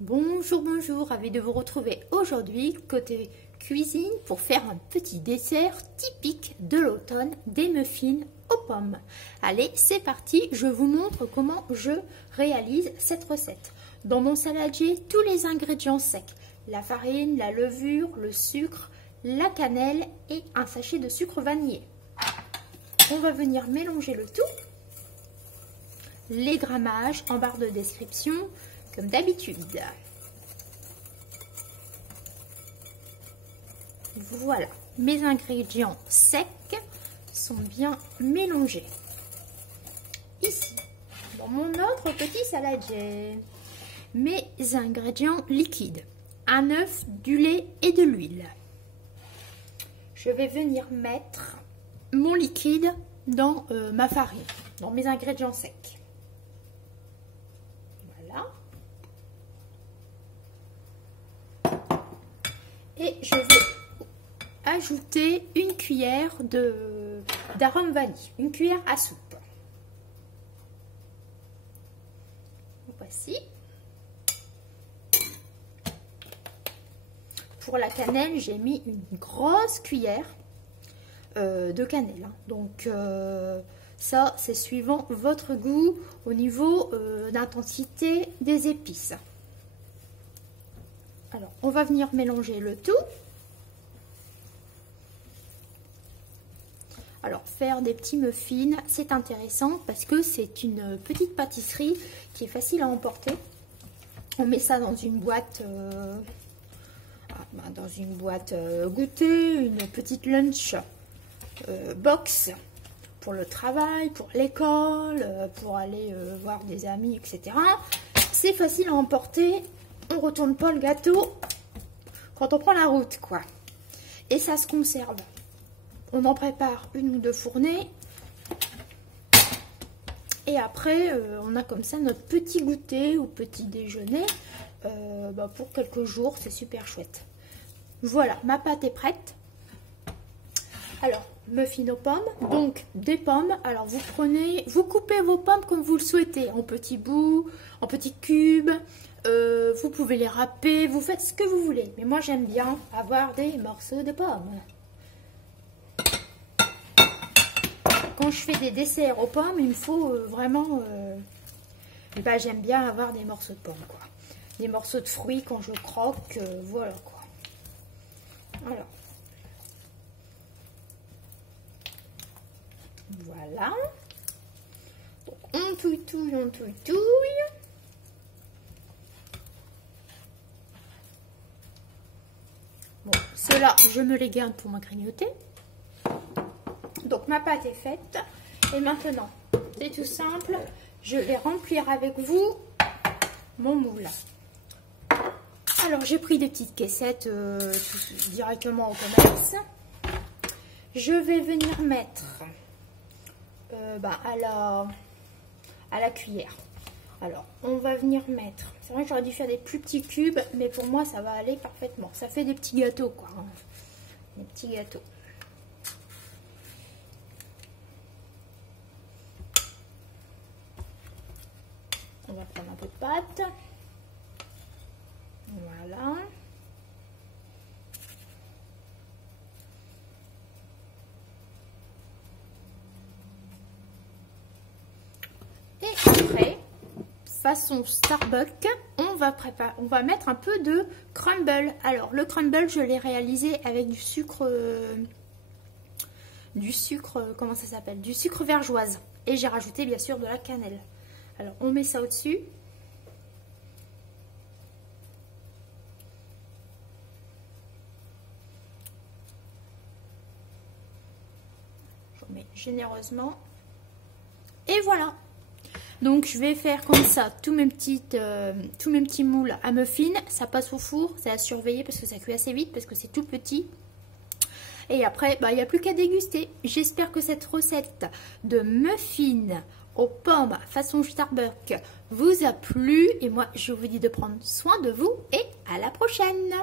Bonjour, bonjour, ravi de vous retrouver aujourd'hui côté cuisine pour faire un petit dessert typique de l'automne, des muffins aux pommes. Allez, c'est parti, je vous montre comment je réalise cette recette. Dans mon saladier, tous les ingrédients secs, la farine, la levure, le sucre, la cannelle et un sachet de sucre vanillé. On va venir mélanger le tout. Les grammages en barre de description, comme d'habitude. Voilà, mes ingrédients secs sont bien mélangés. Ici, dans mon autre petit saladier, mes ingrédients liquides, un œuf, du lait et de l'huile. Je vais venir mettre mon liquide dans ma farine, dans mes ingrédients secs. Et je vais ajouter une cuillère d'arôme vanille, une cuillère à soupe. Voici. Pour la cannelle, j'ai mis une grosse cuillère de cannelle. Donc ça, c'est suivant votre goût au niveau d'intensité des épices. Alors, on va venir mélanger le tout. Alors, faire des petits muffins, c'est intéressant parce que c'est une petite pâtisserie qui est facile à emporter. On met ça dans une boîte, goûter, une petite lunch box pour le travail, pour l'école, pour aller voir des amis, etc. C'est facile à emporter. On retourne pas le gâteau quand on prend la route, quoi. Et ça se conserve. On en prépare une ou deux fournées. Et après, on a comme ça notre petit goûter ou petit déjeuner pour quelques jours. C'est super chouette. Voilà, ma pâte est prête. Alors, muffins aux pommes. Donc, des pommes. Alors, vous coupez vos pommes comme vous le souhaitez. En petits bouts, en petits cubes. Vous pouvez les râper, vous faites ce que vous voulez. Mais moi, j'aime bien avoir des morceaux de pommes. Quand je fais des desserts aux pommes, il me faut vraiment... j'aime bien avoir des morceaux de pommes, quoi. Des morceaux de fruits quand je croque, voilà, quoi. Alors. Voilà. Donc, on touille. Bon, ceux-là, je me les garde pour ma grignoter. Donc, ma pâte est faite. Et maintenant, c'est tout simple. Je vais remplir avec vous mon moule. Alors, j'ai pris des petites caissettes directement au commerce. Je vais venir mettre à la cuillère. Alors, on va venir mettre... C'est vrai que j'aurais dû faire des plus petits cubes, mais pour moi, ça va aller parfaitement. Ça fait des petits gâteaux, quoi. Des petits gâteaux. On va prendre un peu de pâte. Voilà. Et après... façon Starbucks, on va mettre un peu de crumble. Alors le crumble, je l'ai réalisé avec du sucre, comment ça s'appelle, du sucre vergeoise. Et j'ai rajouté bien sûr de la cannelle. Alors on met ça au-dessus. Je mets généreusement. Et voilà. Donc je vais faire comme ça tous mes petits moules à muffins. Ça passe au four, c'est à surveiller parce que ça cuit assez vite parce que c'est tout petit. Et après, il n'y a plus qu'à déguster. J'espère que cette recette de muffins aux pommes façon Starbucks vous a plu. Et moi, je vous dis de prendre soin de vous et à la prochaine.